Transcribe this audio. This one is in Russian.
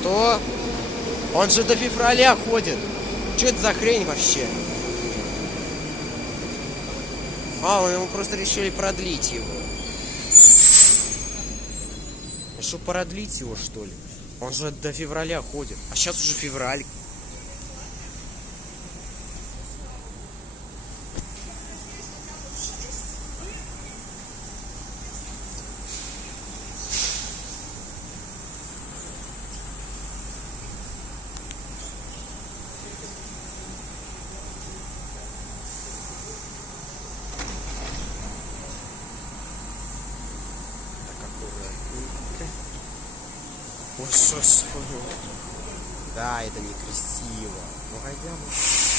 Что? Он же до февраля ходит. Что это за хрень вообще? Мы просто решили продлить его. Что, продлить его, что ли? Он же до февраля ходит. А сейчас уже февраль. Ой, что ж. Да, это некрасиво. Ну хотя бы.